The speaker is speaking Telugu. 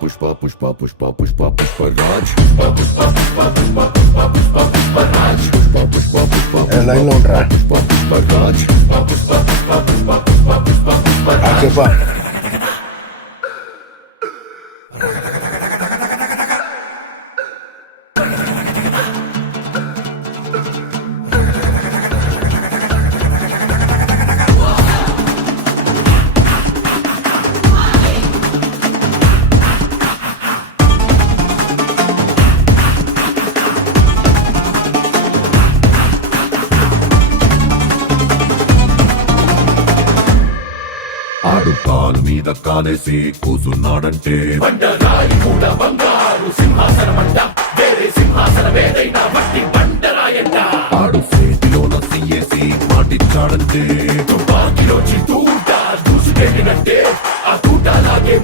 పుష్ప పుష్ప పుష్ప పుష్ప పుష్పరాజ్ పుష్ప పుష్ప పుష్ప పుష్ప పుష్ప పుష్పరాజ్ పుష్ప పుష్ప పుష్ప లైన్ లో ఉంటారా పుష్ప పుష్పరాజ్ పుష్ప పుష్ప పుష్ప పుష్ప పుష్ప పుష్పరాజ్ చెప్పా ఆడు కాలు మీద కాలేసి కూసున్నాడంటే బండరాయి కూడా బంగారు సింహాసనమంట వేరే సింహాసనమేదైనా మట్టి బండరాయంట ఆడు చేతిలోన తీయేసి మాటిచ్చాడంటే తుపాకిలోచి తూట దూసుకెళ్ళినట్టే ఆ తూట లాగే